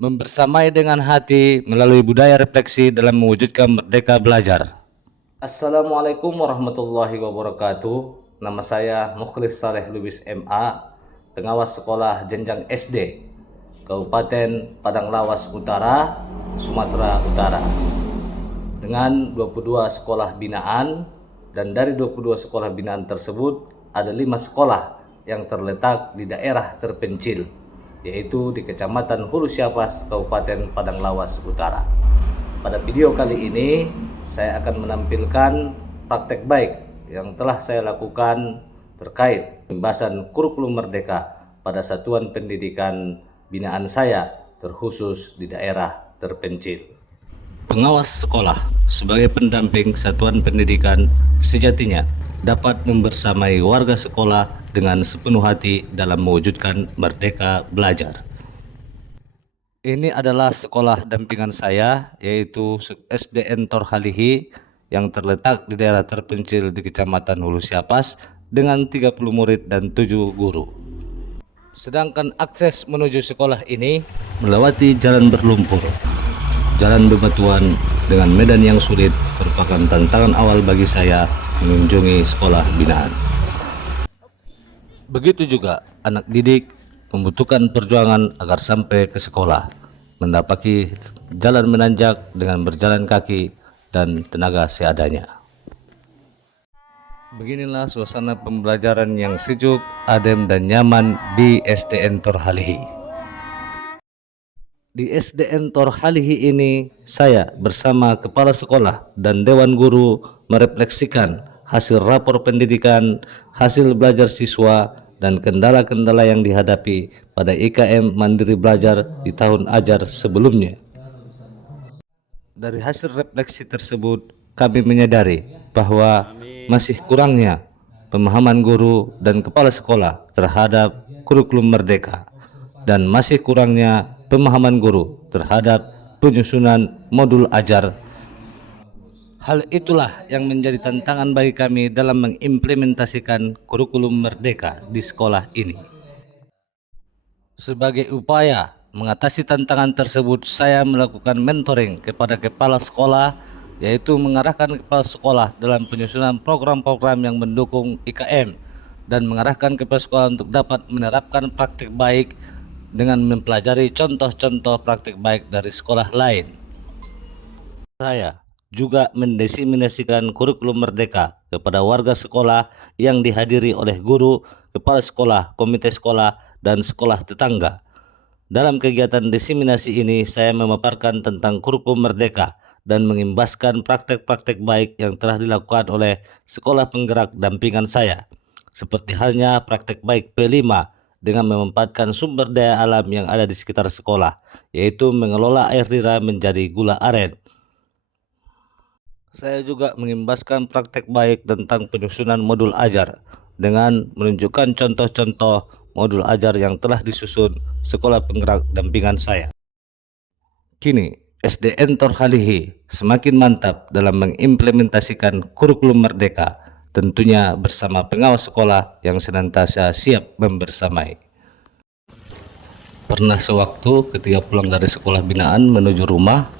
Membersamai dengan hati melalui budaya refleksi dalam mewujudkan merdeka belajar. Assalamualaikum warahmatullahi wabarakatuh. Nama saya Mukhlis Saleh Lubis MA, pengawas sekolah jenjang SD, Kabupaten Padang Lawas Utara, Sumatera Utara. Dengan 22 sekolah binaan, dan dari 22 sekolah binaan tersebut ada 5 sekolah yang terletak di daerah terpencil, yaitu di Kecamatan Hulu Siapas, Kabupaten Padang Lawas Utara. Pada video kali ini saya akan menampilkan praktek baik yang telah saya lakukan terkait pembahasan kurikulum merdeka pada satuan pendidikan binaan saya, terkhusus di daerah terpencil. Pengawas sekolah sebagai pendamping satuan pendidikan sejatinya dapat membersamai warga sekolah dengan sepenuh hati dalam mewujudkan merdeka belajar. Ini adalah sekolah dampingan saya, yaitu SDN Torhalihi yang terletak di daerah terpencil di Kecamatan Hulu Siapas dengan 30 murid dan 7 guru. Sedangkan akses menuju sekolah ini melewati jalan berlumpur. Jalan bebatuan dengan medan yang sulit merupakan tantangan awal bagi saya mengunjungi sekolah binaan. Begitu juga anak didik membutuhkan perjuangan agar sampai ke sekolah, mendapati jalan menanjak dengan berjalan kaki dan tenaga seadanya. Beginilah suasana pembelajaran yang sejuk, adem dan nyaman di SDN Torhalihi. Di SDN Torhalihi ini, saya bersama kepala sekolah dan dewan guru merefleksikan hasil rapor pendidikan, hasil belajar siswa, dan kendala-kendala yang dihadapi pada IKM Mandiri Belajar di tahun ajar sebelumnya. Dari hasil refleksi tersebut, kami menyadari bahwa masih kurangnya pemahaman guru dan kepala sekolah terhadap kurikulum merdeka, dan masih kurangnya pemahaman guru terhadap penyusunan modul ajar. Hal itulah yang menjadi tantangan bagi kami dalam mengimplementasikan kurikulum merdeka di sekolah ini. Sebagai upaya mengatasi tantangan tersebut, saya melakukan mentoring kepada kepala sekolah, yaitu mengarahkan kepala sekolah dalam penyusunan program-program yang mendukung IKM dan mengarahkan kepala sekolah untuk dapat menerapkan praktik baik dengan mempelajari contoh-contoh praktik baik dari sekolah lain. Saya juga mendiseminasikan kurikulum merdeka kepada warga sekolah yang dihadiri oleh guru, kepala sekolah, komite sekolah, dan sekolah tetangga. Dalam kegiatan diseminasi ini, saya memaparkan tentang kurikulum merdeka dan mengimbaskan praktek-praktek baik yang telah dilakukan oleh sekolah penggerak dampingan saya, seperti halnya praktek baik P5 dengan memanfaatkan sumber daya alam yang ada di sekitar sekolah, yaitu mengelola air nira menjadi gula aren. Saya juga mengimbaskan praktek baik tentang penyusunan modul ajar dengan menunjukkan contoh-contoh modul ajar yang telah disusun sekolah penggerak dampingan saya. Kini SDN Torhalihi semakin mantap dalam mengimplementasikan kurikulum merdeka, tentunya bersama pengawas sekolah yang senantiasa siap membersamai. Pernah sewaktu ketika pulang dari sekolah binaan menuju rumah,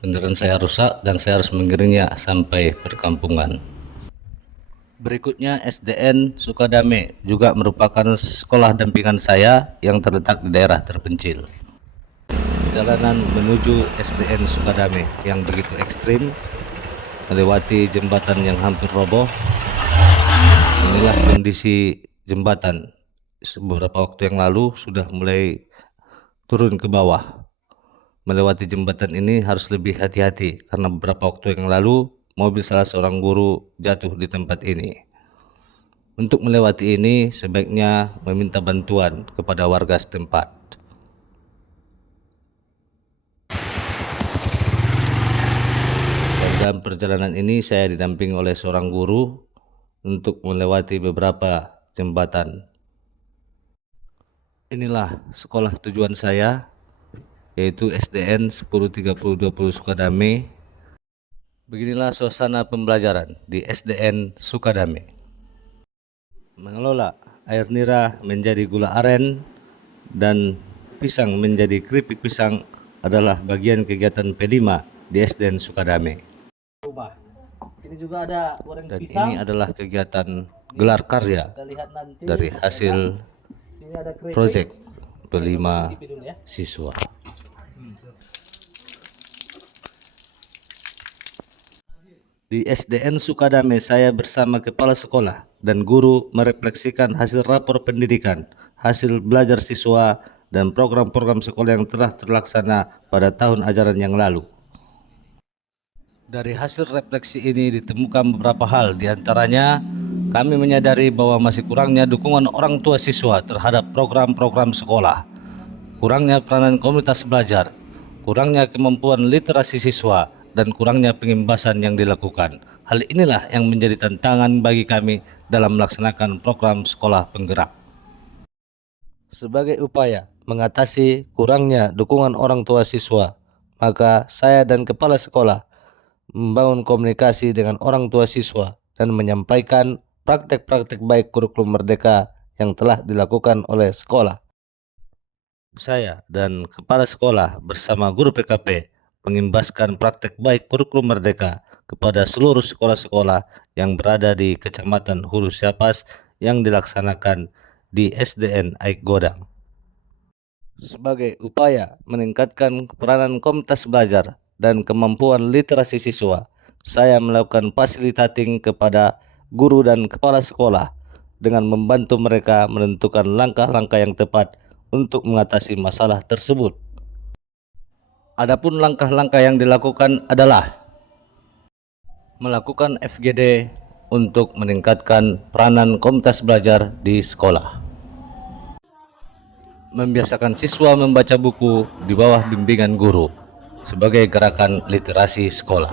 kendaraan saya rusak dan saya harus mengiringnya sampai perkampungan. Berikutnya SDN Sukadame juga merupakan sekolah dampingan saya yang terletak di daerah terpencil. Perjalanan menuju SDN Sukadame yang begitu ekstrim, melewati jembatan yang hampir roboh. Inilah kondisi jembatan. Beberapa waktu yang lalu sudah mulai turun ke bawah. Melewati jembatan ini harus lebih hati-hati karena beberapa waktu yang lalu mobil salah seorang guru jatuh di tempat ini. Untuk melewati ini sebaiknya meminta bantuan kepada warga setempat. Dalam perjalanan ini saya didampingi oleh seorang guru untuk melewati beberapa jembatan. Inilah sekolah tujuan saya, yaitu SDN 103020 Sukadame. Beginilah suasana pembelajaran di SDN Sukadame. Mengelola air nira menjadi gula aren dan pisang menjadi keripik pisang adalah bagian kegiatan P5 di SDN Sukadame. Rumah. Ini juga ada goreng Dan pisang. ini adalah kegiatan gelar karya Kita lihat nanti. dari hasil Sini ada keripik. proyek Kita P5 cicipi dulu ya. siswa. Di SDN Sukadame, saya bersama kepala sekolah dan guru merefleksikan hasil rapor pendidikan, hasil belajar siswa, dan program-program sekolah yang telah terlaksana pada tahun ajaran yang lalu. Dari hasil refleksi ini ditemukan beberapa hal, diantaranya kami menyadari bahwa masih kurangnya dukungan orang tua siswa terhadap program-program sekolah, kurangnya peranan komunitas belajar, kurangnya kemampuan literasi siswa, dan kurangnya pengimbasan yang dilakukan. Hal inilah yang menjadi tantangan bagi kami dalam melaksanakan program sekolah penggerak. Sebagai upaya mengatasi kurangnya dukungan orang tua siswa, maka saya dan kepala sekolah membangun komunikasi dengan orang tua siswa dan menyampaikan praktek-praktek baik kurikulum Merdeka yang telah dilakukan oleh sekolah. Saya dan kepala sekolah bersama guru PKP mengimbaskan praktek baik kurikulum Merdeka kepada seluruh sekolah-sekolah yang berada di Kecamatan Hulu Siapas yang dilaksanakan di SDN Aik Godang. Sebagai upaya meningkatkan peranan komunitas belajar dan kemampuan literasi siswa, saya melakukan fasilitating kepada guru dan kepala sekolah dengan membantu mereka menentukan langkah-langkah yang tepat untuk mengatasi masalah tersebut. Adapun langkah-langkah yang dilakukan adalah melakukan FGD untuk meningkatkan peranan komunitas belajar di sekolah, membiasakan siswa membaca buku di bawah bimbingan guru sebagai gerakan literasi sekolah,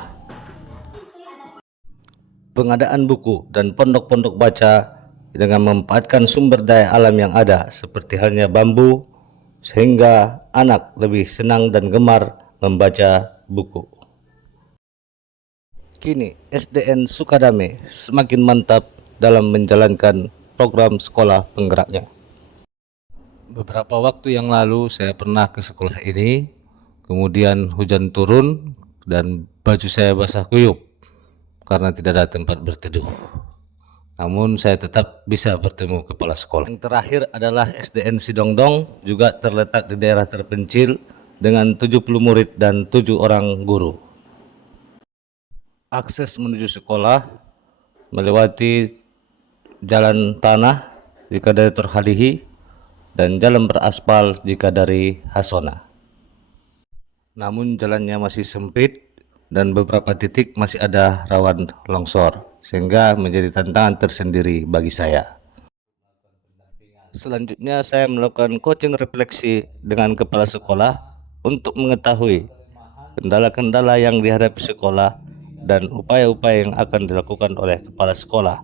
pengadaan buku dan pondok-pondok baca dengan memanfaatkan sumber daya alam yang ada seperti halnya bambu, sehingga anak lebih senang dan gemar membaca buku. Kini SDN Sukadame semakin mantap dalam menjalankan program sekolah penggeraknya. Beberapa waktu yang lalu saya pernah ke sekolah ini, kemudian hujan turun dan baju saya basah kuyup karena tidak ada tempat berteduh. Namun saya tetap bisa bertemu kepala sekolah. Yang terakhir adalah SDN Sidongdong, juga terletak di daerah terpencil dengan 70 murid dan 7 orang guru. Akses menuju sekolah melewati jalan tanah jika dari Torhalihi dan jalan beraspal jika dari Hasona. Namun jalannya masih sempit dan beberapa titik masih ada rawan longsor, sehingga menjadi tantangan tersendiri bagi saya. Selanjutnya saya melakukan coaching refleksi dengan kepala sekolah untuk mengetahui kendala-kendala yang dihadapi sekolah dan upaya-upaya yang akan dilakukan oleh kepala sekolah.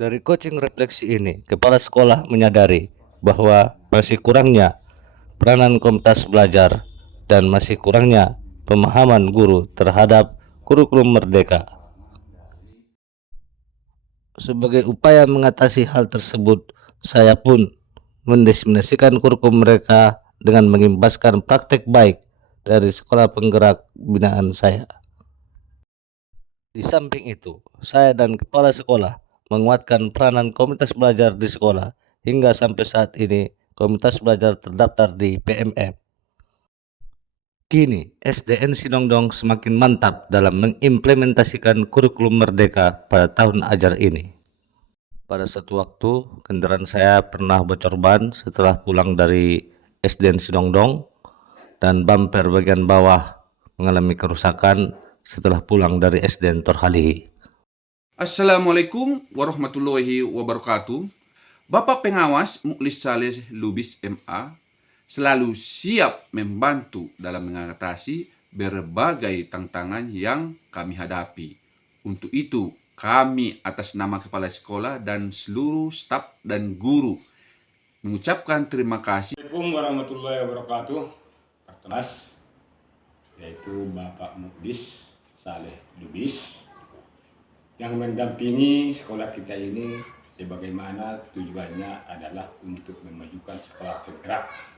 Dari coaching refleksi ini, kepala sekolah menyadari bahwa masih kurangnya peranan komunitas belajar dan masih kurangnya pemahaman guru terhadap kurikulum Merdeka. Sebagai upaya mengatasi hal tersebut, saya pun mendefinisikan kurikulum mereka dengan mengimbaskan praktek baik dari sekolah penggerak binaan saya. Di samping itu, saya dan kepala sekolah menguatkan peranan komunitas belajar di sekolah hingga sampai saat ini komunitas belajar terdaftar di PMM. Kini, SDN Sidongdong semakin mantap dalam mengimplementasikan kurikulum Merdeka pada tahun ajar ini. Pada suatu waktu, kendaraan saya pernah bocor ban setelah pulang dari SDN Sidongdong dan bumper bagian bawah mengalami kerusakan setelah pulang dari SDN Torhalihi. Assalamualaikum warahmatullahi wabarakatuh. Bapak Pengawas Mukhlis Saleh Lubis MA selalu siap membantu dalam mengatasi berbagai tantangan yang kami hadapi. Untuk itu, kami atas nama kepala sekolah dan seluruh staf dan guru mengucapkan terima kasih. Assalamualaikum warahmatullahi wabarakatuh. Pertenas, yaitu Bapak Mukhlis Saleh Lubis yang mendampingi sekolah kita ini, sebagaimana tujuannya adalah untuk memajukan sekolah penggerak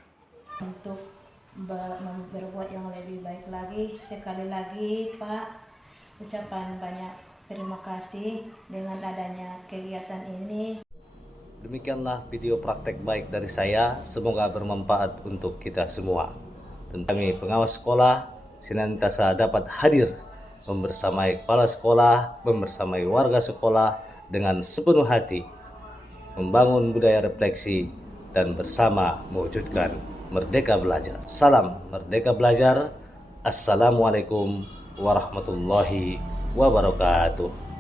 untuk berbuat yang lebih baik lagi. Sekali lagi Pak, ucapan banyak terima kasih dengan adanya kegiatan ini. Demikianlah video praktek baik dari saya, semoga bermanfaat untuk kita semua. Dan kami pengawas sekolah senantiasa dapat hadir membersamai kepala sekolah, membersamai warga sekolah dengan sepenuh hati, membangun budaya refleksi dan bersama mewujudkan Merdeka Belajar. Salam Merdeka Belajar. Assalamualaikum warahmatullahi wabarakatuh.